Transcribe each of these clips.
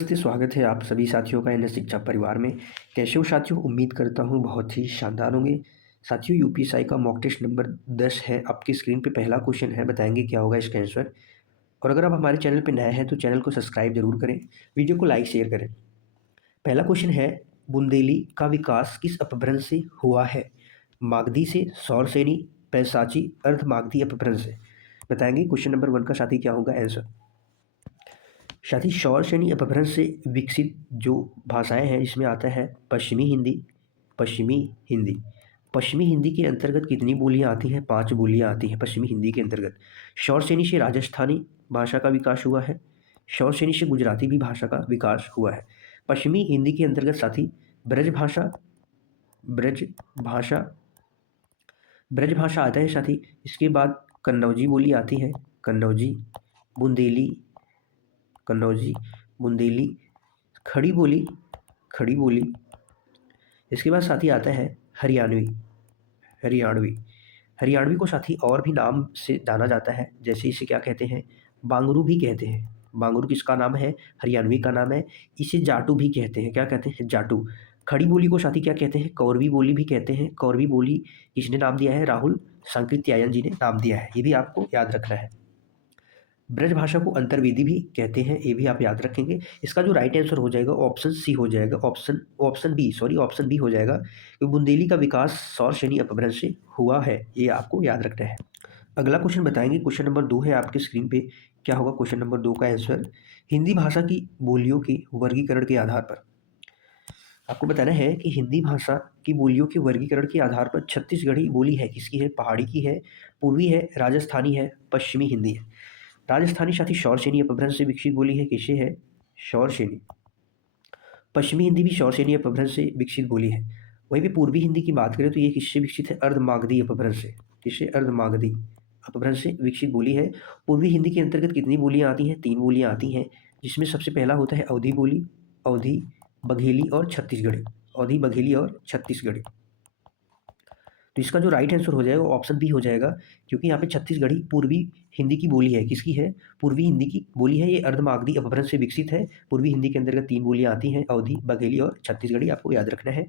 नमस्ते, स्वागत है आप सभी साथियों का एनएस शिक्षा परिवार में। कैसे हो साथियों? उम्मीद करता हूँ बहुत ही शानदार होंगे। साथियों, यूपीएससी का मॉक टेस्ट नंबर 10 है। आपकी स्क्रीन पे पहला क्वेश्चन है, बताएंगे क्या होगा इसका आंसर। और अगर आप हमारे चैनल पे नए हैं तो चैनल को सब्सक्राइब जरूर करें, वीडियो को लाइक शेयर करें। पहला क्वेश्चन है, बुंदेली का विकास किस अपभ्रंश से हुआ है? मागधी से, सौरसेनी, पैसाची, अर्धमागधी अपभ्रंश से। बताएंगे क्वेश्चन नंबर 1 का साथी क्या होगा आंसर। साथ ही शौरसेनी अपभ्रंश से विकसित जो भाषाएं हैं इसमें आता है पश्चिमी हिंदी। पश्चिमी हिंदी पश्चिमी हिंदी के अंतर्गत कितनी बोलियां आती हैं? 5 बोलियां आती हैं पश्चिमी हिंदी के अंतर्गत। शौरसेनी से राजस्थानी भाषा का विकास हुआ है। शौरसेनी से गुजराती भी भाषा का विकास हुआ है। पश्चिमी हिंदी के अंतर्गत साथी ब्रज भाषा ब्रज भाषा ब्रज भाषा आता है साथी। इसके बाद कन्नौजी बोली आती है, कन्नौजी, बुंदेली, कन्नौजी, बुंदेली, खड़ी बोली, खड़ी बोली। इसके बाद साथी आता है हरियाणवी, हरियाणवी। हरियाणवी को साथी और भी नाम से जाना जाता है, जैसे इसे क्या कहते हैं? बांगरू भी कहते हैं। बांगरू किसका नाम है? हरियाणवी का नाम है। इसे जाटू भी कहते हैं। क्या कहते हैं? जाटू। खड़ी बोली को साथी क्या कहते हैं? कौरवी बोली भी कहते हैं। कौरवी बोली किसने नाम दिया है? राहुल सांकृत्यायन जी ने नाम दिया है। ये भी आपको याद रखना है। ब्रज भाषा को अंतर्वेदी भी कहते हैं, ये भी आप याद रखेंगे। इसका जो राइट आंसर हो जाएगा ऑप्शन सी हो जाएगा, ऑप्शन बी हो जाएगा कि बुंदेली का विकास सौरसेनी अपभ्रंश से हुआ है। ये आपको याद रखना है। अगला क्वेश्चन बताएंगे, क्वेश्चन नंबर 2 है आपके स्क्रीन पे। क्या होगा क्वेश्चन नंबर 2 का आंसर? हिंदी भाषा की बोलियों के वर्गीकरण के आधार पर आपको बताना है कि हिंदी भाषा की बोलियों के वर्गीकरण के आधार पर छत्तीसगढ़ी बोली है किसकी है? पहाड़ी की है, पूर्वी है, राजस्थानी है, पश्चिमी हिंदी है। राजस्थानी साथी शौरसेनी अपभ्रंश से विकसित बोली है, किसे है? शौरसेनी। पश्चिमी हिंदी भी शौरसेनी अपभ्रंश से विकसित बोली है। वहीं पे पूर्वी हिंदी की बात करें तो ये किससे विकसित है? अर्धमागधी अपभ्रंश से। किससे? अर्धमागधी अपभ्रंश से विकसित बोली है। पूर्वी हिंदी के अंतर्गत कितनी बोलियां आती हैं? 3 बोलियां आती हैं, जिसमें सबसे पहला होता है अवधी बोली, अवधी, बघेली और छत्तीसगढ़ी। अवधी, बघेली और छत्तीसगढ़ी। तो इसका जो राइट आंसर हो जाएगा वो ऑप्शन बी हो जाएगा, क्योंकि यहाँ पे छत्तीसगढ़ी पूर्वी हिंदी की बोली है। किसकी है? पूर्वी हिंदी की बोली है। ये अर्धमागधी अपभ्रंश से विकसित है। पूर्वी हिंदी के अंतर्गत 3 बोलियां आती हैं, अवधी, बघेली और छत्तीसगढ़ी। आपको याद रखना है।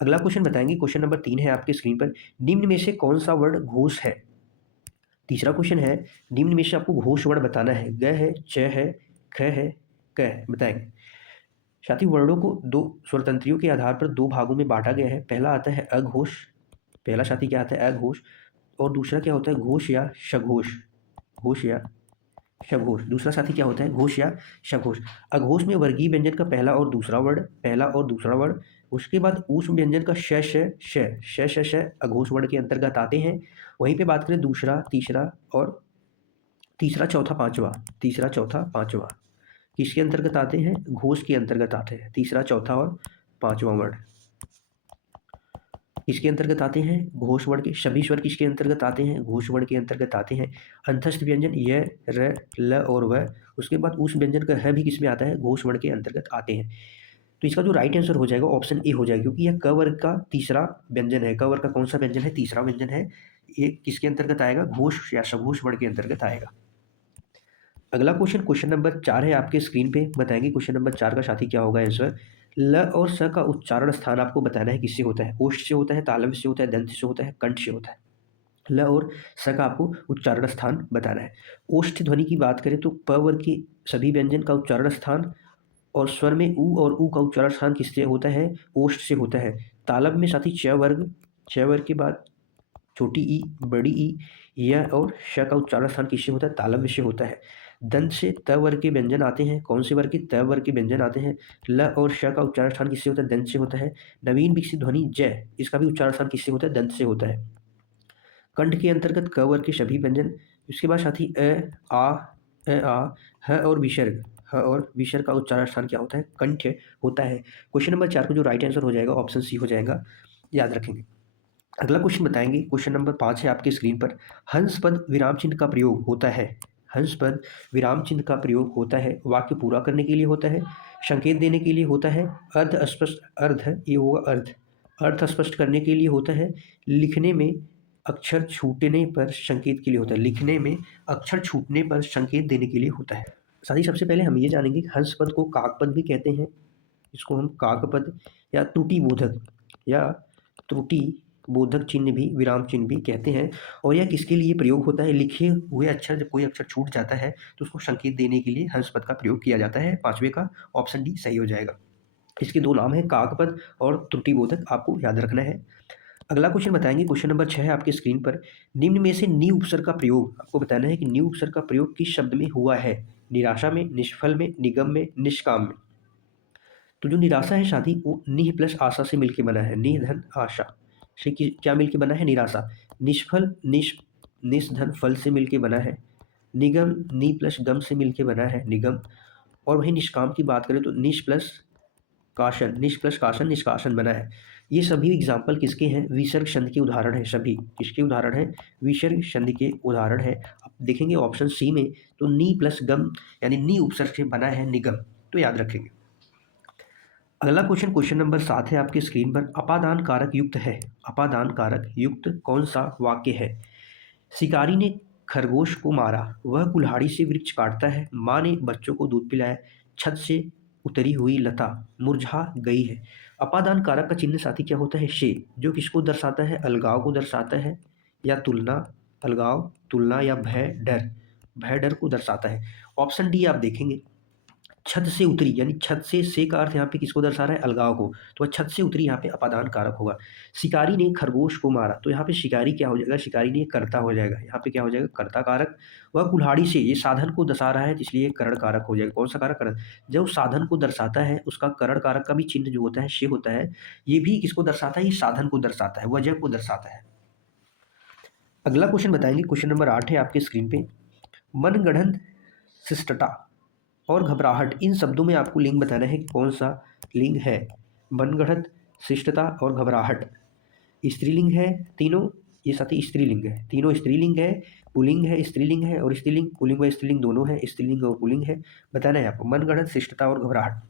अगला क्वेश्चन बताएंगे, क्वेश्चन नंबर 3 है आपके स्क्रीन पर। निम्न में से कौन सा वर्ड घोष है? तीसरा क्वेश्चन है, निम्न में से आपको घोष वर्ड बताना है। ग है, च है, ख है, क है। बताएंगे साथी। वर्णों को दो स्वरतंत्रियों के आधार पर 2 भागों में बांटा गया है। पहला आता है अघोष। पहला साथी क्या आता है? अघोष। और दूसरा क्या होता है? घोष या सघोष। घोष या सघोष। दूसरा साथी क्या होता है? घोष या सघोष। अघोष में वर्गीय व्यंजन का पहला और दूसरा वर्ड, पहला और दूसरा वर्ड। उसके बाद ऊष्म व्यंजन का श श श श श श अघोष वर्ड के अंतर्गत आते हैं। वहीं पे बात करें दूसरा, तीसरा और तीसरा, चौथा, पांचवा, तीसरा, चौथा, पांचवा किसके अंतर्गत आते हैं? घोष के अंतर्गत आते हैं। तीसरा, चौथा और पांचवा वर्ड किसके अंतर्गत आते हैं? घोष वर्ण के। सभी स्वर किसके अंतर्गत आते हैं? घोष वर्ण के अंतर्गत आते हैं। अंतस्थ व्यंजन य, र, ल और व। उसके बाद उस व्यंजन का ह भी किसमें आता है? घोष वर्ण के अंतर्गत आते हैं। तो इसका जो राइट आंसर हो जाएगा ऑप्शन ए हो जाएगा, क्योंकि यह क वर्ग का तीसरा व्यंजन है। क वर्ग का कौन सा व्यंजन है? तीसरा व्यंजन है। ये किसके अंतर्गत आएगा? घोष या सघोष वर्ण के अंतर्गत आएगा। अगला क्वेश्चन, क्वेश्चन नंबर 4 है आपके स्क्रीन पे। बताएंगे क्वेश्चन नंबर 4 का साथी क्या होगा आंसर। ल और स का उच्चारण स्थान आपको बताना है किससे होता है? ओष्ठ से होता है, तालव्य से होता है, दंत से होता है, कंठ से होता है। ल और स का आपको उच्चारण स्थान बताना है। ओष्ठ ध्वनि की बात करें तो प वर्ग के सभी व्यंजन का उच्चारण स्थान, और स्वर में ऊ और ऊ का उच्चारण स्थान किससे होता है? ओष्ठ से होता है। तालव्य में साथी च वर्ग, च वर्ग के बाद छोटी ई, बड़ी ई, य और श का उच्चारण स्थान किससे होता है? तालव्य से होता है। दंत से त वर्ग के व्यंजन आते हैं। कौन से वर्ग के? त वर्ग के व्यंजन आते हैं। ल और श का उच्चारण स्थान किससे होता है? दंत से होता है। नवीन विकसित ध्वनि ज, इसका भी उच्चारण स्थान किससे होता है? दंत से होता है। कंठ के अंतर्गत क वर्ग के सभी व्यंजन। उसके बाद साथी ह और विसर्ग, ह और विसर्ग का उच्चारण स्थान क्या होता है? कंठ होता है। क्वेश्चन नंबर 4 का जो राइट आंसर हो जाएगा ऑप्शन सी हो जाएगा, याद रखेंगे। अगला क्वेश्चन बताएंगे, क्वेश्चन नंबर 5 है आपके स्क्रीन पर। हंस पद विराम चिन्ह का प्रयोग होता है। हंस पद विराम चिन्ह का प्रयोग होता है वाक्य पूरा करने के लिए होता है, संकेत देने के लिए होता है, अर्थ स्पष्ट, अर्थ ये होगा अर्थ, अर्थ स्पष्ट करने के लिए होता है, लिखने में अक्षर छूटने पर संकेत के लिए होता है। लिखने में अक्षर छूटने पर संकेत देने के लिए होता है। साथ ही सबसे पहले हम ये जानेंगे कि हंस पद को काकपद भी कहते हैं, इसको हम काकपद या त्रुटि बोधक चिन्ह भी, विराम चिन्ह भी कहते हैं। और यह किसके लिए प्रयोग होता है? लिखे हुए अक्षर, जब कोई अक्षर छूट जाता है तो उसको संकेत देने के लिए हंस पद का प्रयोग किया जाता है। पांचवे का ऑप्शन डी सही हो जाएगा। इसके दो नाम है, काकपद और त्रुटिबोधक, आपको याद रखना है। अगला क्वेश्चन बताएंगे, क्वेश्चन नंबर 6 है आपके स्क्रीन पर। निम्न में से नी उपसर्ग का प्रयोग, आपको बताना है कि नी उपसर्ग का प्रयोग किस शब्द में हुआ है? निराशा में, निष्फल में, निगम में, निष्काम में। तो जो निराशा है साथी, वो निह प्लस आशा से मिलके बना है। निह धन आशा से क्या मिलके बना है? निराशा। निष्फल निस धन फल से मिलके बना है। निगम नी प्लस गम से मिलके बना है, निगम। और वही निष्काम की बात करें तो निष प्लस काशन निष्कासन बना है। ये सभी एग्जाम्पल किसके हैं? विसर्ग संधि के उदाहरण है। सभी किसके उदाहरण है? विसर्ग संधि के उदाहरण है। आप देखेंगे ऑप्शन सी में, तो नी प्लस गम यानी नी उपसर्ग से बना है निगम, तो याद रखेंगे। अगला क्वेश्चन, क्वेश्चन नंबर 7 है आपकी स्क्रीन पर। अपादान कारक युक्त है, अपादान कारक युक्त कौन सा वाक्य है? शिकारी ने खरगोश को मारा, वह कुल्हाड़ी से वृक्ष काटता है, माँ ने बच्चों को दूध पिलाया, छत से उतरी हुई लता मुरझा गई है। अपादान कारक का चिन्ह साथी क्या होता है? शे, जो किसको दर्शाता है? अलगाव को दर्शाता है, या तुलना, अलगाव, तुलना, या भय डर, भय डर को दर्शाता है। ऑप्शन डी आप देखेंगे, छत से उतरी, यानी छत से का अर्थ यहाँ पे किसको दर्शा रहा है? अलगाव को। तो छत से उतरी यहाँ पे अपादान कारक होगा। शिकारी ने खरगोश को मारा, तो यहाँ पे शिकारी क्या हो जाएगा? शिकारी ने कर्ता हो जाएगा, यहाँ पे क्या हो जाएगा? कर्ता कारक। वह कुल्हाड़ी से, ये साधन को दर्शा रहा है, इसलिए करण कारक हो जाएगा। कौन सा कारक? करण। जब साधन को दर्शाता है उसका करण कारक का भी चिन्ह जो होता है से होता है। ये भी किसको दर्शाता है? ये साधन को दर्शाता है, वजह को दर्शाता है। अगला क्वेश्चन बताएंगे, क्वेश्चन नंबर 8 है आपके स्क्रीन पे। मनगढ़ंत, शिष्टता और घबराहट, इन शब्दों में आपको लिंग बताना है कि कौन सा लिंग है। मनगढ़ंत, शिष्टता और घबराहट स्त्रीलिंग है तीनों, ये साथी स्त्रीलिंग है, तीनों स्त्रीलिंग है। पुल्लिंग है, स्त्रीलिंग है और स्त्रीलिंग, पुल्लिंग व स्त्रीलिंग दोनों है, स्त्रीलिंग और पुल्लिंग है। बताना है आपको मनगढ़ंत, शिष्टता और घबराहट।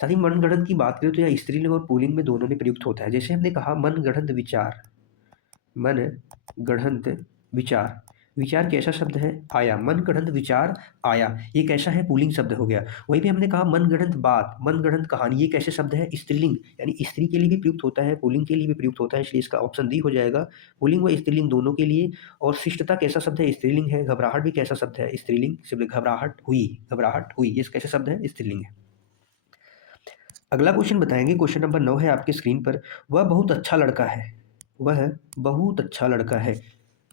साथ ही मनगढ़ंत की बात करें तो यह स्त्रीलिंग और पुल्लिंग में दोनों में प्रयुक्त होता है। जैसे हमने कहा मनगढ़ंत विचार, मन गढ़ंत विचार, विचार कैसा शब्द है? आया। मन गढ़ंत विचार आया, ये कैसा है? पुल्लिंग शब्द हो गया। वहीं पे हमने कहा मन गढ़ंत बात, मन गढ़ंत कहानी, ये कैसे शब्द है? स्त्रीलिंग, यानी स्त्री के लिए भी प्रयुक्त होता है, पुल्लिंग के लिए भी प्रयुक्त होता है, इसलिए इसका ऑप्शन डी हो जाएगा, पुल्लिंग व स्त्रीलिंग दोनों के लिए। और शिष्टता कैसा शब्द है? स्त्रीलिंग है। घबराहट भी कैसा शब्द है? स्त्रीलिंग शब्द। घबराहट हुई, घबराहट हुई, ये कैसे शब्द है? स्त्रीलिंग है। अगला क्वेश्चन बताएंगे, क्वेश्चन नंबर 9 है आपके स्क्रीन पर। वह बहुत अच्छा लड़का है, वह बहुत अच्छा लड़का है,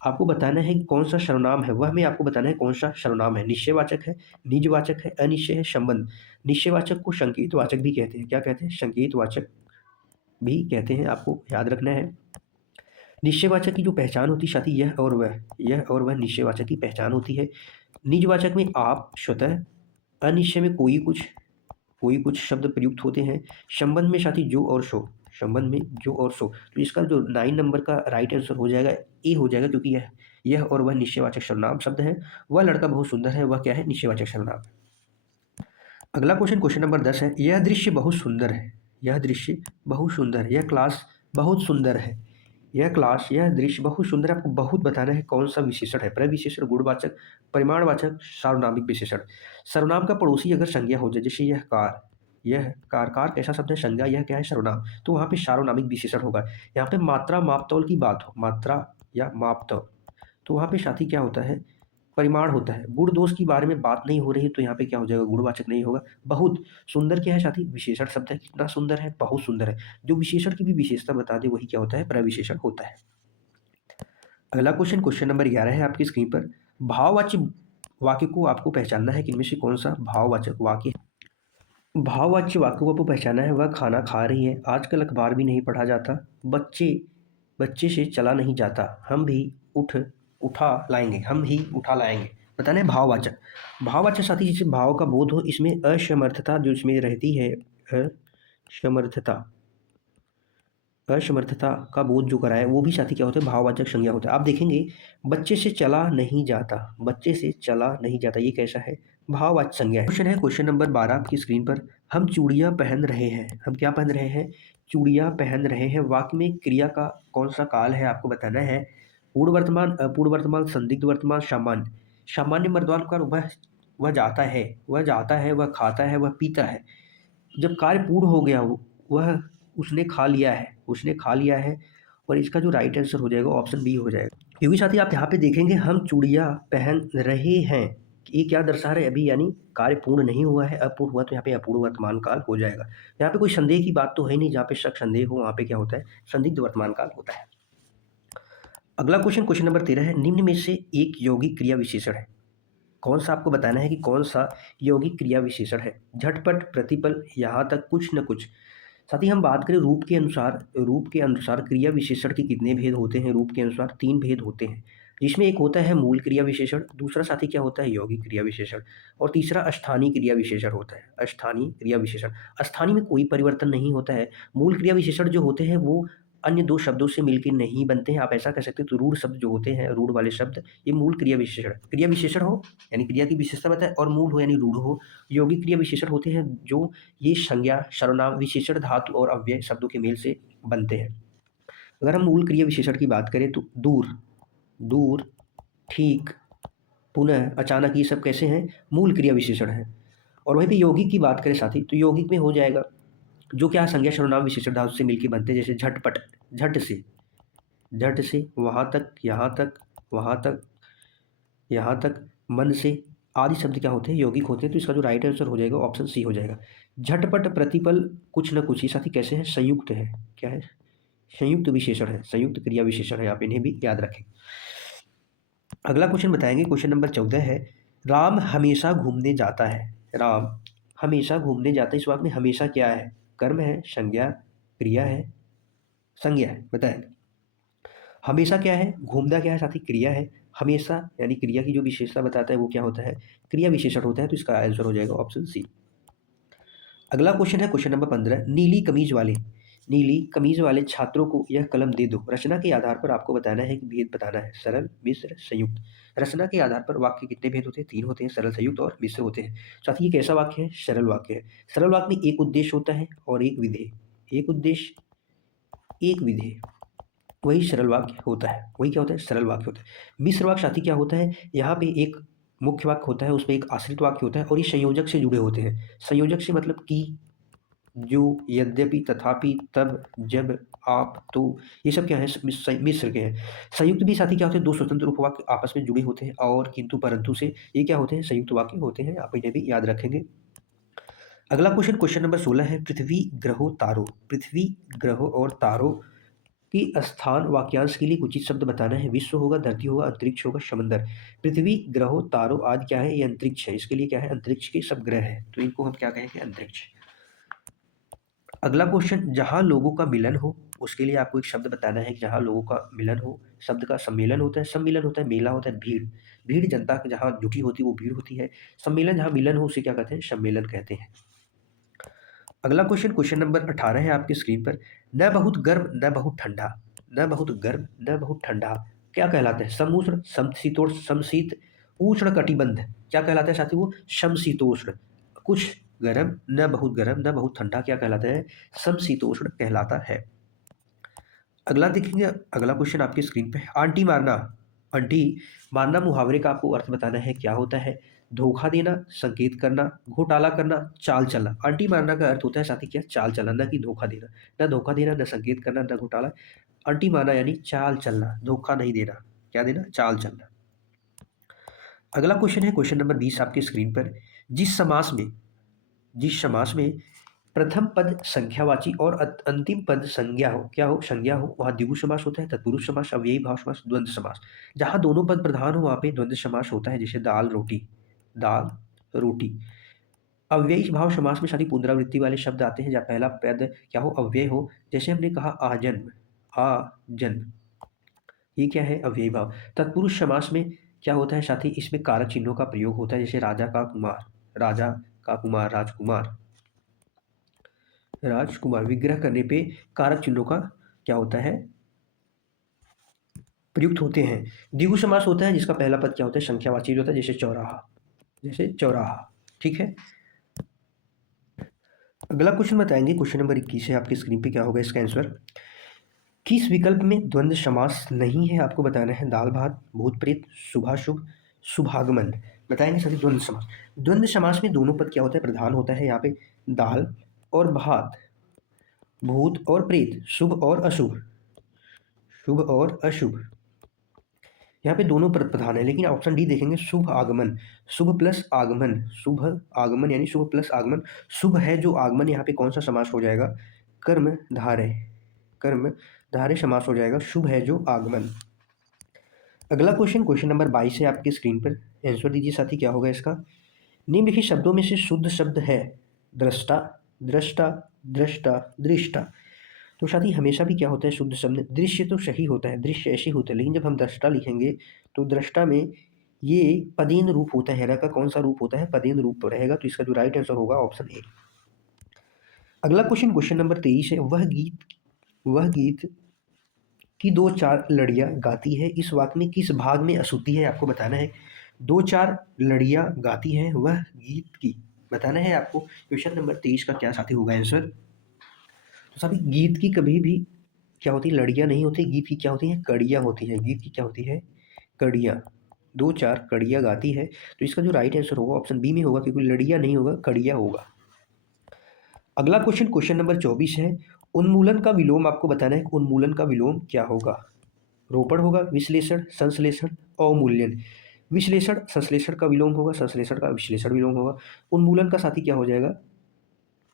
आपको बताना है कि कौन सा सर्वनाम है। वह में आपको बताना है कौन सा सर्वनाम है। निश्चयवाचक है, निजवाचक है, अनिश्चय है, संबंध। निश्चयवाचक को संकेतवाचक भी कहते हैं। क्या कहते हैं? संकेतवाचक भी कहते हैं, आपको याद रखना है। निश्चयवाचक की जो पहचान होती है साथी, यह और वह निश्चयवाचक की पहचान होती है। निजवाचक में आप, स्वतः। अनिश्चय में कोई कुछ शब्द प्रयुक्त होते हैं। संबंध में साथी जो और सो, संबंध में जो और सो। तो इसका जो 9 नंबर का राइट आंसर हो जाएगा ए हो जाएगा, क्योंकि यह और वह निश्चयवाचक सर्वनाम शब्द है। वह लड़का बहुत सुंदर है, वह क्या है? निश्चयवाचक सर्वनाम। अगला क्वेश्चन, क्वेश्चन नंबर 10 है। यह दृश्य बहुत सुंदर है, यह दृश्य बहुत सुंदर है, यह क्लास बहुत सुंदर है, यह दृश्य बहुत सुंदर है। आपको बहुत बताना है कौन सा विशेषण है। प्रविशेषण, गुणवाचक, परिमाणवाचक, सार्वनामिक विशेषण। सर्वनाम का पड़ोसी अगर संज्ञा हो जाए, जैसे कार कैसा शब्द है? संज्ञा, यह क्या है? सर्वनाम, तो वहाँ पे सार्वनामिक विशेषण होगा। यहाँ पे मात्रा मापतौल की बात हो, मात्रा या मापतौल, तो वहाँ पे साथी क्या होता है? परिमाण होता है। गुण दोष की बारे में बात नहीं हो रही, तो यहाँ पे क्या हो जाएगा? गुणवाचक नहीं होगा। बहुत सुंदर क्या है साथी? विशेषण शब्द है। कितना सुंदर है? बहुत सुंदर है। जो विशेषण की भी विशेषता बता दे वही क्या होता है? प्रविशेषण होता है। अगला क्वेश्चन, क्वेश्चन नंबर 11 है आपकी स्क्रीन पर। भाववाच्य वाक्य को आपको पहचानना है कि इनमें से कौन सा भाववाचक वाक्य है। भाववाच्य वाक्य को आपको पहचानना है। वह खाना खा रही है, आजकल अखबार भी नहीं पढ़ा जाता, बच्चे बच्चे से चला नहीं जाता, हम भी उठा लाएंगे। बताना है भाववाचक। भाववाचक साथी जिससे भाव का बोध हो, इसमें असमर्थता जो इसमें रहती है, असमर्थता असमर्थता का बोध जो कराए, वो भी साथी क्या होता है? भाववाचक संज्ञा होता है। आप देखेंगे बच्चे से चला नहीं जाता, बच्चे से चला नहीं जाता, ये कैसा है? भाववाचक संज्ञा है। क्वेश्चन है, क्वेश्चन नंबर 12 आपकी स्क्रीन पर। हम चूड़ियाँ पहन रहे हैं, हम क्या पहन रहे हैं? चूड़ियाँ पहन रहे हैं। वाक्य में क्रिया का कौन सा काल है? आपको बताना है। पूर्ण वर्तमान, अपूर्ण वर्तमान, संदिग्ध वर्तमान, सामान्य। सामान्य वर्तमान काल वह वह जाता है, वह जाता है, वह खाता है, वह पीता है। जब कार्य पूर्ण हो गया हो, वह उसने खा लिया है, उसने खा लिया है, और इसका जो राइट आंसर हो जाएगा ऑप्शन बी हो जाएगा। क्योंकि साथी आप यहाँ पे देखेंगे हम चूड़ियाँ पहन रहे हैं, ये क्या दर्शा रहे अभी, यानी कार्य पूर्ण नहीं हुआ है, अपूर्ण हुआ, तो यहाँ पे अपूर्ण वर्तमान काल हो जाएगा। यहाँ पे कोई संदेह की बात तो है नहीं, जहाँ पे शक संदेह हो वहाँ पे क्या होता है, संदिग्ध वर्तमान काल होता है। अगला क्वेश्चन, क्वेश्चन नंबर 13 है, निम्न में से एक यौगिक क्रिया विशेषण है। कौन सा आपको बताना है कि कौन सा यौगिक क्रिया विशेषण है। झटपट, प्रतिपल, यहाँ तक, कुछ न कुछ। साथ ही हम बात करें रूप के अनुसार क्रिया विशेषण के कितने भेद होते हैं। रूप के अनुसार 3 भेद होते हैं, जिसमें एक होता है मूल क्रिया विशेषण, दूसरा साथी क्या होता है, यौगिक क्रिया विशेषण, और तीसरा अस्थानीय क्रिया विशेषण होता है। अस्थानीय क्रिया विशेषण, अस्थानीय में कोई परिवर्तन नहीं होता है। मूल क्रिया विशेषण जो होते हैं वो अन्य 2 शब्दों से मिलकर नहीं बनते हैं। आप ऐसा कह सकते हो, तो रूढ़ शब्द जो होते हैं, रूढ़ वाले शब्द, ये मूल क्रिया विशेषण हो यानी क्रिया की विशेषता बताए, और मूल हो यानी रूढ़ हो। यौगिक क्रिया विशेषण होते हैं जो ये संज्ञा, सर्वनाम, विशेषण, धातु और अव्यय शब्दों के मेल से बनते हैं। अगर हम मूल क्रिया विशेषण की बात करें तो दूर, दूर, ठीक, पुनः, अचानक, ये सब कैसे हैं, मूल क्रिया विशेषण हैं। और वहीं पे यौगिक की बात करें साथी, तो यौगिक में हो जाएगा जो क्या संज्ञा, सर्वनाम, विशेषण, धातु से मिलकर बनते हैं, जैसे झटपट, झट से, झट से, वहाँ तक, यहाँ तक, वहाँ तक, यहाँ तक, मन से, आदि शब्द क्या होते हैं, यौगिक होते हैं। तो इसका जो राइट आंसर हो जाएगा ऑप्शन सी हो जाएगा। झटपट, प्रतिपल, कुछ न कुछ, ये साथी कैसे हैं, संयुक्त है। क्या है, संयुक्त विशेषण है, संयुक्त क्रिया विशेषण है, आप इन्हें भी याद रखें। अगला क्वेश्चन बताएंगे, क्वेश्चन नंबर 14 है, राम हमेशा घूमने जाता है। राम हमेशा घूमने जाता है, इस वाक्य में हमेशा क्या है, कर्म है, संज्ञा, क्रिया है, संज्ञा है, बताएं। हमेशा क्या है, घूमना क्या है साथी, क्रिया है। हमेशा यानी क्रिया की जो विशेषता बताता है वो क्या होता है, क्रिया विशेषण होता है। तो इसका आंसर हो जाएगा ऑप्शन सी। अगला क्वेश्चन है, क्वेश्चन नंबर 15, नीली कमीज वाले छात्रों को यह कलम दे दो। रचना के आधार पर आपको बताना है कि भेद बताना है, सरल, मिश्र, संयुक्त। रचना के आधार पर वाक्य कितने भेद होते हैं, 3 होते हैं, सरल, संयुक्त और मिश्र होते हैं। साथ ही ये कैसा वाक्य है, सरल वाक्य है। सरल वाक्य में एक उद्देश्य होता है और एक विधेय, एक उद्देश्य, एक विधेय, वही सरल वाक्य होता है। वही क्या होता है, सरल वाक्य होता है। मिश्र वाक्य साथी क्या होता है, यहाँ पे एक मुख्य वाक्य होता है, उसमें एक आश्रित वाक्य होता है, और ये संयोजक से जुड़े होते हैं। संयोजक से मतलब कि, जो, यद्यपि, तथापि, तब, जब, आप, तो, ये सब क्या है, मिश्र के हैं। संयुक्त भी साथी क्या होते हैं, 2 स्वतंत्र उपवाक्य आपस में जुड़े होते हैं, और किंतु परंतु से, ये क्या होते हैं, संयुक्त वाक्य होते हैं। आप इन्हें भी याद रखेंगे। अगला क्वेश्चन, क्वेश्चन नंबर 16 है, पृथ्वी, ग्रहों और तारों कि स्थान वाक्यांश के लिए उचित शब्द बताना है। विश्व होगा, धरती होगा, अंतरिक्ष होगा, समंदर। पृथ्वी, ग्रहों, तारों आदि क्या है, ये अंतरिक्ष है। इसके लिए क्या है, अंतरिक्ष के सब ग्रह है, तो इनको हम क्या कहेंगे, अंतरिक्ष। अगला क्वेश्चन, जहां लोगों का मिलन हो, उसके लिए आपको एक शब्द बताना है कि जहां लोगों का मिलन हो। शब्द का सम्मेलन होता है, सम्मिलन होता है, मेला होता है, भीड़, भीड़ जनता जहां जुटी होती है वो भीड़ होती है। सम्मेलन जहां मिलन हो उसे क्या कहते हैं, सम्मेलन कहते हैं। अगला क्वेश्चन, क्वेश्चन नंबर 18 है आपकी स्क्रीन पर, न बहुत गर्म न बहुत ठंडा, न बहुत गर्म न बहुत ठंडा क्या कहलाता है, समउष्ण, समशीतोष्ण, समशीत, उष्ण कटिबंध क्या कहलाता है साथी, वो समशीतोष्ण। कुछ गर्म, न बहुत गर्म न बहुत ठंडा क्या कहलाता है, समशीतोष्ण कहलाता है। अगला देखेंगे, अगला क्वेश्चन आपकी स्क्रीन पे, आंटी मारना, आंटी मारना मुहावरे का आपको अर्थ बताना है, क्या होता है, धोखा देना, संकेत करना, घोटाला करना, चाल चलना। आंटी मारना का अर्थ होता है साथी क्या, चाल चलना, न कि धोखा देना। न धोखा देना, न संकेत करना, न घोटाला। आंटी मारना यानी चाल चलना, धोखा नहीं देना, क्या देना, चाल चलना। अगला क्वेश्चन है, क्वेश्चन नंबर 20 आपकी स्क्रीन पर, जिस समास में प्रथम पद संख्यावाची और अंतिम पद संज्ञा हो, क्या हो, संज्ञा हो, वहाँ द्विगु समास होता है, तत्पुरुष समास, अव्ययी भाव समास, द्वंद्व समास। जहाँ दोनों पद प्रधान हो वहाँ पे द्वंद्व समास होता है, जैसे दाल रोटी, दाल रोटी। अव्ययी भाव समास में सारी पुनरावृत्ति वाले शब्द आते हैं, जहाँ पहला पद क्या हो, अव्यय हो, जैसे हमने कहा आजन्म, आजन्म, ये क्या है, अव्ययी भाव। तत्पुरुष समास में क्या होता है साथी, इसमें कारक चिन्हों का प्रयोग होता है, जैसे राजा का कुमार, राजा का कुमार, राजकुमार, राजकुमार। विग्रह करने पे कारक चिन्हों का क्या होता है, प्रयुक्त होते हैं। द्विगु समास होता है जिसका पहला पद क्या होता है, संख्यावाची होता है, जैसे चौराहा, जैसे चौराहा। ठीक है। अगला क्वेश्चन बताएंगे, क्वेश्चन नंबर 21 है आपकी स्क्रीन पे, क्या होगा इसका आंसर, किस विकल्प में द्वंद्व समास नहीं है आपको बताना है, दाल भात, भूत प्रेत, शुभाशुभ, शुभागमन। बताएंगे साथी द्वंद्व समास। द्वंद्व समास में दोनों पद क्या होता है, प्रधान होता है। यहाँ पे दाल और भात, भूत और प्रेत, शुभ और अशुभ, शुभ और अशुभ, यहाँ पे दोनों पद प्रधान है। लेकिन ऑप्शन डी देखेंगे, शुभ आगमन, शुभ प्लस आगमन, शुभ आगमन यानी शुभ प्लस आगमन। शुभ है जो आगमन, यहाँ पे कौन सा समास हो जाएगा, कर्म धारय, कर्म धारय समास हो जाएगा, शुभ है जो आगमन। अगला क्वेश्चन, क्वेश्चन नंबर 22 है आपके स्क्रीन पर, आंसर दीजिए साथी क्या होगा इसका। निम्नलिखित शब्दों में से शुद्ध शब्द है दृष्टा, दृष्टा, दृष्टा, दृष्टा। तो साथी हमेशा भी क्या होता है, शुद्ध शब्द दृश्य तो सही होता है, दृश्य ऐसे होता है, लेकिन जब हम दृष्टा लिखेंगे तो दृष्टा में ये पदेन रूप होता है, का कौन सा रूप होता है, पदेन रूप रहेगा। तो इसका जो राइट आंसर होगा ऑप्शन ए। अगला क्वेश्चन, क्वेश्चन नंबर 23 है, वह गीत की दो चार लड़ियां गाती है, इस वाक्य में किस भाग में अशुद्धि है, आपको बताना है। दो चार लड़ियां गाती हैं वह गीत की, बताना है आपको। क्वेश्चन नंबर 23 का क्या साथी होगा आंसर। तो साथी गीत की कभी भी क्या होती है, लड़ियां नहीं होती, गीत की क्या होती है, कड़ियां होती है। गीत की क्या होती है, कड़ियां। दो चार कड़ियां गाती है, तो इसका जो राइट आंसर होगा ऑप्शन बी में होगा, क्योंकि लड़ियां नहीं होगा, कड़ियां होगा। अगला क्वेश्चन, क्वेश्चन नंबर 24 है, उन्मूलन का विलोम आपको बताना है, उन्मूलन का विलोम क्या होगा। रोपण होगा, विश्लेषण, संश्लेषण, अवमूल्यन। विश्लेषण संश्लेषण का विलोम होगा, संश्लेषण का विश्लेषण विलोम होगा। उन्मूलन का साथी क्या हो जाएगा,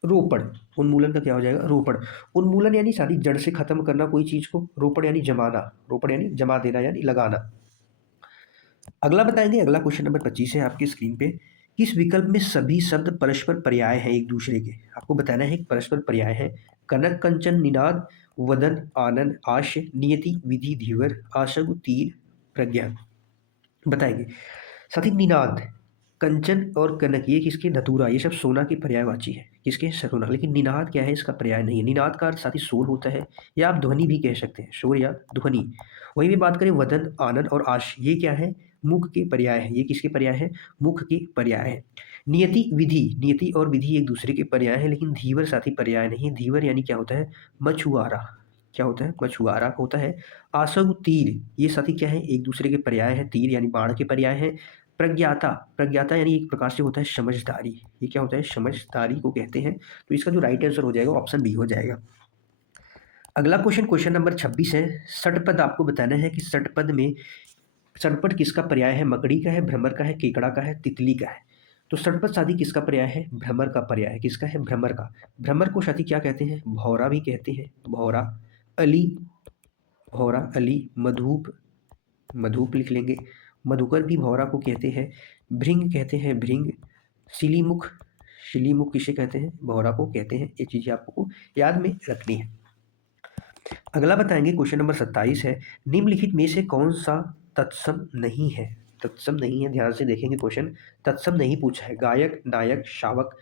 रोपण। उन्मूलन का क्या हो जाएगा, रोपण। उन्मूलन यानी सारी जड़ से खत्म करना कोई चीज को, रोपण यानी जमाना, रोपण यानी जमा देना यानी लगाना। अगला बताएंगे, अगला क्वेश्चन नंबर 25 है आपकी स्क्रीन पे, किस विकल्प में सभी शब्द परस्पर पर्याय हैं एक दूसरे के, आपको बताना है, एक परस्पर पर्याय है। कनक, कंचन, निनाद, वदन, आनंद, आश्य, नियति, विधि, धीवर, आशु, तीर, प्रज्ञा। बताएंगे साथी, निनाद, कंचन और कनक ये किसके, धतूरा, ये सब सोना की पर्यायवाची है, किसके, सोना। लेकिन निनाद क्या है, इसका पर्याय नहीं है। निनाद का अर्थ साथी शोर होता है, या आप ध्वनि भी कह सकते हैं, शोर या ध्वनि। वही भी बात करें, वदन, आनंद और आश, ये क्या है, मुख के पर्याय है। ये किसके पर्याय है, मुख के पर्याय है। नियति, विधि, नियति और विधि एक दूसरे के पर्याय है, लेकिन धीवर साथी पर्याय नहीं है। धीवर यानी क्या होता है, मछुआरा, क्या होता है, मछुआरा होता है। आशु, तीर, ये साथी क्या है, एक दूसरे के पर्याय है, तीर यानी बाण के पर्याय है। प्रज्ञाता, प्रज्ञाता यानी एक प्रकार से होता है समझदारी, ये क्या होता है, समझदारी को कहते हैं। तो इसका जो राइट आंसर हो जाएगा ऑप्शन बी हो जाएगा। अगला क्वेश्चन, क्वेश्चन नंबर 26 है, षटपद आपको बताना है कि षटपद में षटपद किसका पर्याय है, मकड़ी का है, भ्रमर का है, केकड़ा का है, तितली का है। तो षटपद साथी किसका पर्याय है, भ्रमर का पर्याय है। किसका है, भ्रमर का। भ्रमर को साथी क्या कहते हैं, भौरा भी कहते हैं, भौरा। अली, भौरा, अली। मधुप, मधुप लिख लेंगे। मधुकर भी भौरा को कहते हैं। भृंग कहते हैं, भृंग। शिलीमुख, शिलीमुख किसे कहते हैं, भौरा को कहते हैं। ये चीज़ें आपको याद में रखनी है। अगला बताएंगे, क्वेश्चन नंबर 27 है, निम्नलिखित में से कौन सा तत्सम नहीं है। तत्सम नहीं है, ध्यान से देखेंगे क्वेश्चन, तत्सम नहीं पूछा है। गायक, नायक, शावक,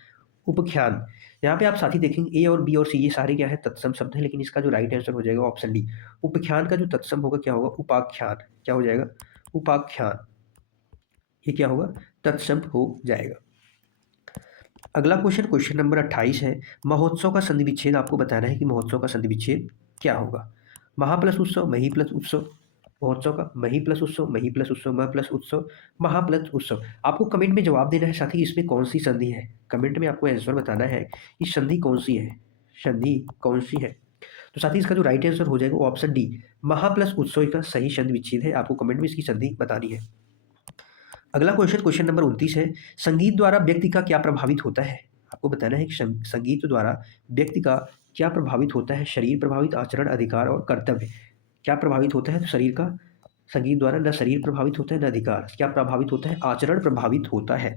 उपख्यान। यहाँ पे आप साथी देखेंगे ए और बी और सी ये सारे क्या है, तत्सम शब्द है, लेकिन इसका जो राइट आंसर हो जाएगा ऑप्शन डी। उपख्यान का जो तत्सम होगा क्या होगा, उपाख्यान। क्या हो जाएगा, उपाख्यान। ये क्या होगा, तत्सम हो जाएगा। अगला क्वेश्चन, क्वेश्चन नंबर 28 है, महोत्सव का संधि विच्छेद आपको बताना है कि महोत्सव का संधि विच्छेद क्या होगा। महा प्लस उत्सव, मही प्लस उत्सव। महोत्सव का मही प्लस उत्सव, मही प्लस उत्सव, मह प्लस उत्सव, महा प्लस उत्सव। आपको कमेंट में जवाब देना है साथी, इसमें कौन सी संधि है, कमेंट में आपको आंसर बताना है कि संधि कौन सी है, संधि कौन सी है। तो साथी इसका जो राइट आंसर हो जाएगा ऑप्शन डी, महा प्लस उत्सव का सही संधि विच्छेद है। आपको कमेंट में इसकी संधि बतानी है। अगला क्वेश्चन, क्वेश्चन नंबर 29 है, संगीत द्वारा व्यक्ति का क्या प्रभावित होता है। आपको बताना है कि संगीत द्वारा व्यक्ति का क्या प्रभावित होता है। शरीर प्रभावित, आचरण, अधिकार और कर्तव्य। क्या प्रभावित होता है, तो शरीर का, संगीत द्वारा न शरीर प्रभावित होता है न अधिकार। क्या प्रभावित होता है, आचरण प्रभावित होता है।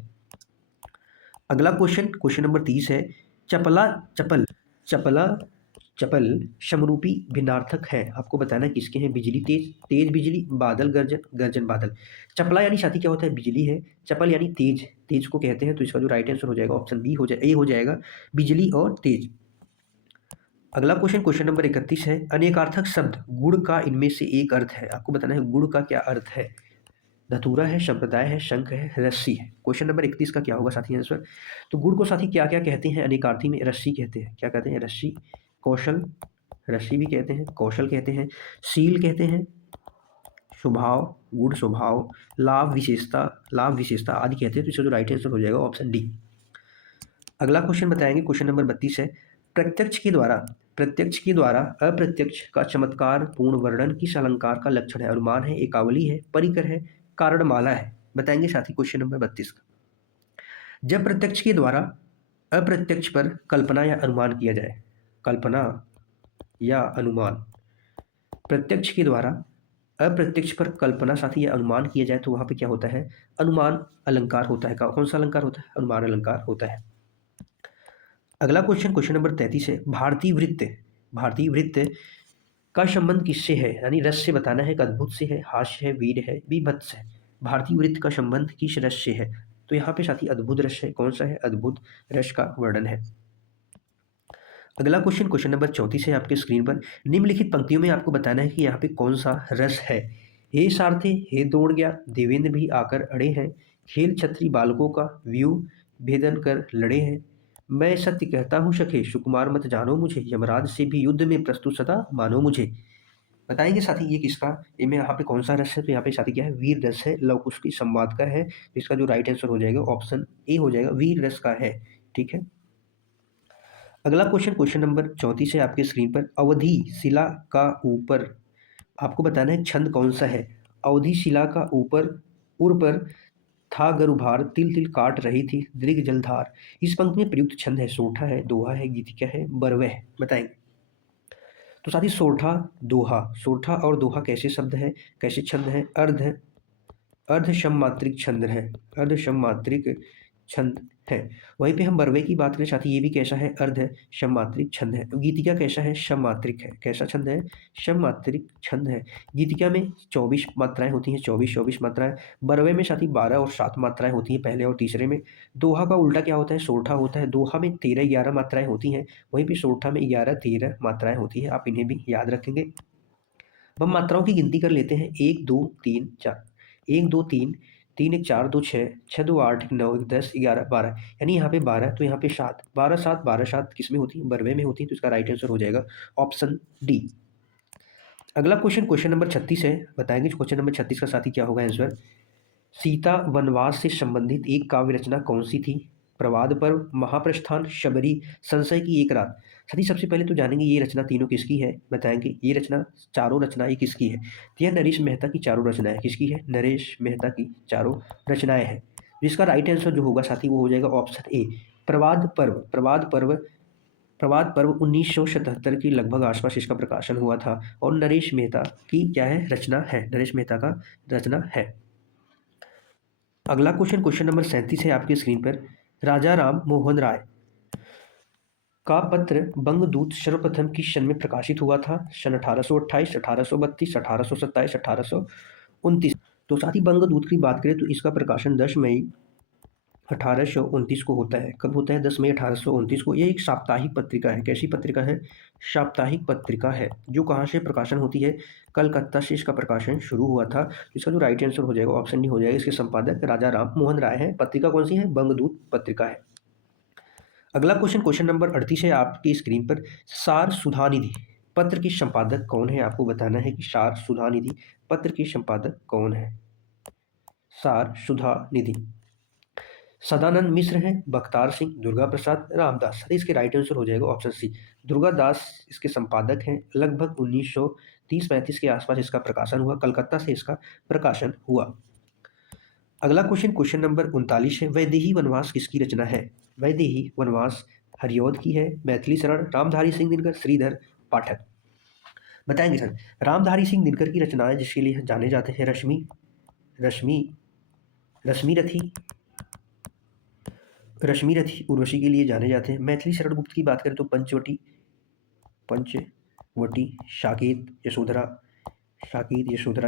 अगला क्वेश्चन, क्वेश्चन नंबर 30 है, चपला, चपल, चपला, चपल समरूपी भिन्नार्थक है। आपको बताना है किसके हैं, बिजली, तेज, तेज बिजली, बादल, गर्जन, गर्जन बादल। चपला यानी साथी क्या होता है, बिजली है। चपल यानी तेज, तेज को कहते हैं। तो इसका जो राइट आंसर हो जाएगा ऑप्शन बी हो जाए, ए हो जाएगा, बिजली और तेज। अगला क्वेश्चन, क्वेश्चन नंबर 31 है, अनेकार्थक शब्द गुड़ का इनमें से एक अर्थ है। आपको बताना है गुड़ का क्या अर्थ है। धतूरा है, संप्रदाय है, शंख है, रस्सी है। क्वेश्चन नंबर 31 का क्या होगा साथी आंसर। तो गुड़ को साथी क्या क्या कहते हैं, अनेकार्थी में रस्सी कहते हैं। क्या कहते हैं, रस्सी। कौशल, रस्सी भी कहते हैं, कौशल कहते हैं। शील कहते हैं, स्वभाव, गुण स्वभाव, लाभ विशेषता आदि कहते हैं। तो इसका जो राइट आंसर हो जाएगा ऑप्शन डी। अगला क्वेश्चन बताएंगे, क्वेश्चन नंबर 32 है। प्रत्यक्ष के द्वारा अप्रत्यक्ष का चमत्कार पूर्ण वर्णन किस अलंकार का लक्षण है? अनुमान है, एकावली है, परिकर है, कारणमाला है। बताएंगे साथी क्वेश्चन नंबर 32 का। जब प्रत्यक्ष के द्वारा अप्रत्यक्ष पर कल्पना या अनुमान किया जाए, कल्पना या अनुमान, प्रत्यक्ष के द्वारा अप्रत्यक्ष पर कल्पना साथी या अनुमान किया जाए तो वहां पे क्या होता है? अनुमान अलंकार होता है। कौन सा अलंकार होता है? अनुमान अलंकार होता है। अगला क्वेश्चन, क्वेश्चन नंबर 33 है। भारतीय वृत्त का संबंध किससे है? यानी रस से बताना है, अद्भुत से है, हास्य है, वीर है, बीभत्स है। भारतीय वृत्त का संबंध किस रस से है? तो यहाँ पे साथी अद्भुत रस है। कौन सा है? अद्भुत रस का वर्णन है। अगला क्वेश्चन, क्वेश्चन नंबर 34 है आपके स्क्रीन पर। निम्नलिखित पंक्तियों में आपको बताना है कि यहाँ पे कौन सा रस है। हे सारथे, हे दौड़ गया, देवेंद्र भी आकर अड़े हैं, खेल छत्री बालकों का व्यू भेदन कर लड़े हैं, मैं सत्य कहता हूँ सखे, सुकुमार मत जानो मुझे, यमराज से भी युद्ध में प्रस्तुत सदा मानो मुझे। बताएंगे साथी ये किसका, इनमें यहाँ पे कौन सा रस है? तो यहाँ पे साथी क्या है? वीर रस है, लव कुश की संवाद का है। इसका जो राइट आंसर हो जाएगा ऑप्शन ए हो जाएगा, वीर रस का है। ठीक है। अगला क्वेश्चन, क्वेश्चन नंबर 34 है आपके स्क्रीन पर। अवधि शिला का ऊपर, आपको बताना है छंद कौन सा है। अवधि शिला का ऊपर उर पर था गरुभार, तिल तिल काट रही थी दृग जलधार। इस पंक्ति में प्रयुक्त छंद है, सोठा है, दोहा है, गीतिका है, बरवे है। बताएंगे। तो साथी सोठा, दोहा, सोठा और दोहा कैसे शब्द है, कैसे छंद है? अर्ध सममात्रिक छंद है, अर्ध सममात्रिक छंद है। वहीं पे हम बरवे की बात करें साथी, ये भी कैसा है? अर्ध सममात्रिक छंद है। गीतिका कैसा है? सममात्रिक है। कैसा छंद है? सममात्रिक छंद है। गीतिका में 24 मात्राएं होती हैं, 24 मात्राएं। बरवे में साथी 12 और 7 मात्राएं होती हैं पहले और तीसरे में। दोहा का उल्टा क्या होता है? सोठा होता है। दोहा में 13-11 मात्राएं होती हैं, वहीं पर सोठा में 11-13 मात्राएं होती हैं। आप इन्हें भी याद रखेंगे। हम मात्राओं की गिनती कर लेते हैं। 1 2 3 4, 1 2 3, 3 1 4 2 6, 6 2 8 1 9 1 10 11 12, यानी यहाँ पे 12, तो यहाँ पे 7, 12 7 किस में होती है? बरवे में होती है। तो इसका राइट आंसर हो जाएगा ऑप्शन डी। अगला क्वेश्चन, क्वेश्चन नंबर 36 है। बताएंगे क्वेश्चन नंबर 36 का साथी क्या होगा आंसर। सीता वनवास से संबंधित एक काव्य रचना कौन सी थी? प्रवाद पर्व, महाप्रस्थान, शबरी, संशय की एक रात। साथी सबसे पहले तो जानेंगे ये रचना तीनों किसकी है। बताएंगे ये रचना, चारों रचनाएं किसकी है। तो यह नरेश मेहता की चारों रचनाएं किसकी है? नरेश मेहता की चारों रचनाएं हैं। जिसका राइट आंसर जो होगा साथी वो हो जाएगा ऑप्शन ए, प्रवाद पर्व। प्रवाद पर्व 1977 के लगभग आसपास इसका प्रकाशन हुआ था और नरेश मेहता की क्या है? रचना है। नरेश मेहता का रचना है। अगला क्वेश्चन, क्वेश्चन नंबर 37 है आपकी स्क्रीन पर। राजा राम मोहन राय का पत्र बंगदूत सर्वप्रथम किस सन में प्रकाशित हुआ था? सन 1828, 1832, 1827, 1829। तो साथ ही बंगदूत की बात करें तो इसका प्रकाशन 10 मई 1829 को होता है। कब होता है? 10 मई 1829 को। ये एक साप्ताहिक पत्रिका है। कैसी पत्रिका है? साप्ताहिक पत्रिका है, जो कहाँ से प्रकाशन होती है? कलकत्ता से इसका प्रकाशन शुरू हुआ था। इसका जो राइट आंसर हो जाएगा ऑप्शन डी हो जाएगा। इसके संपादक राजा राम मोहन राय है। पत्रिका कौन सी है? बंगदूत पत्रिका है। अगला क्वेश्चन, क्वेश्चन नंबर 38 है आपकी स्क्रीन पर। सार सुधा निधि पत्र के संपादक कौन है? आपको बताना है कि सार सुधा निधि पत्र के संपादक कौन है। सार सुधा निधि सदानंद मिश्र हैं, बख्तार सिंह, दुर्गा प्रसाद, रामदास। इसके राइट आंसर हो जाएगा ऑप्शन सी, दुर्गा दास इसके संपादक हैं। लगभग 1930-35 के आसपास इसका प्रकाशन हुआ। कलकत्ता से इसका प्रकाशन हुआ। अगला क्वेश्चन, क्वेश्चन नंबर 39 है। वैदेही वनवास किसकी रचना है? वैदेही वनवास हरिऔध की है, मैथिली शरण, रामधारी सिंह दिनकर, श्रीधर पाठक। बताएंगे सर। रामधारी सिंह दिनकर की रचनाएं जिसके लिए जाने जाते हैं, रश्मि रथी उर्वशी के लिए जाने जाते हैं। मैथिली शरण गुप्त की बात करें तो पंचवटी साकेत यशोधरा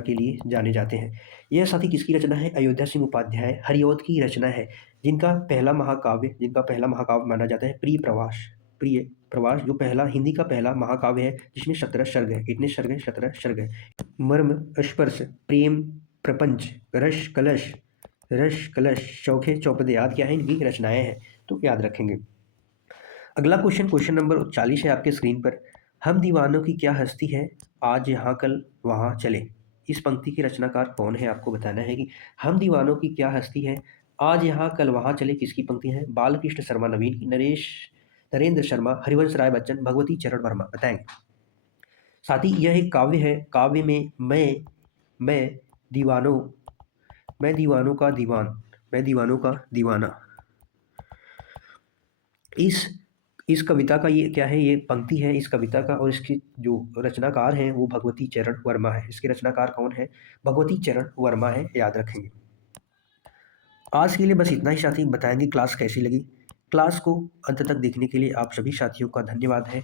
के लिए जाने जाते हैं। यह साथी किसकी रचना है? अयोध्या सिंह उपाध्याय हरिऔध की रचना है, जिनका पहला महाकाव्य माना जाता है प्रिय प्रवास, जो पहला हिंदी का पहला महाकाव्य है, जिसमें 17 सर्ग है। कितने सर्ग है? 17 सर्ग है। मर्म, स्पर्श, प्रेम, प्रपंच, रस कलश, चौखे चौपदे आदि क्या है? इनकी रचनाएं हैं। तो याद रखेंगे। अगला क्वेश्चन, क्वेश्चन नंबर 40 है आपके स्क्रीन पर। हम दीवानों की क्या हस्ती है, आज यहाँ कल वहाँ चले। इस पंक्ति के रचनाकार कौन है आपको बताना है कि हम दीवानों की क्या हस्ती है, आज यहाँ कल वहाँ चले किसकी पंक्ति है, बालकृष्ण शर्मा नवीन की, नरेंद्र शर्मा, हरिवंश राय बच्चन, भगवती चरण वर्मा, बताएंगे। साथ ही यह एक काव्य है, काव्य में मैं दीवानों मैं दीवानों का दीवान मैं दीवानों का दीवाना, इस इस कविता का ये क्या है, ये पंक्ति है इस कविता का, और इसकी जो रचनाकार हैं वो भगवती चरण वर्मा है। इसके रचनाकार कौन है, भगवती चरण वर्मा है, याद रखेंगे। आज के लिए बस इतना ही साथी, बताएंगे क्लास कैसी लगी। क्लास को अंत तक देखने के लिए आप सभी साथियों का धन्यवाद है।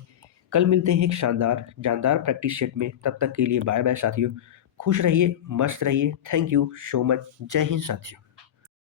कल मिलते हैं एक शानदार जानदार प्रैक्टिस सेट में, तब तक के लिए बाय बाय साथियों, खुश रहिए, मस्त रहिए, थैंक यू सो मच, जय हिंद साथियों।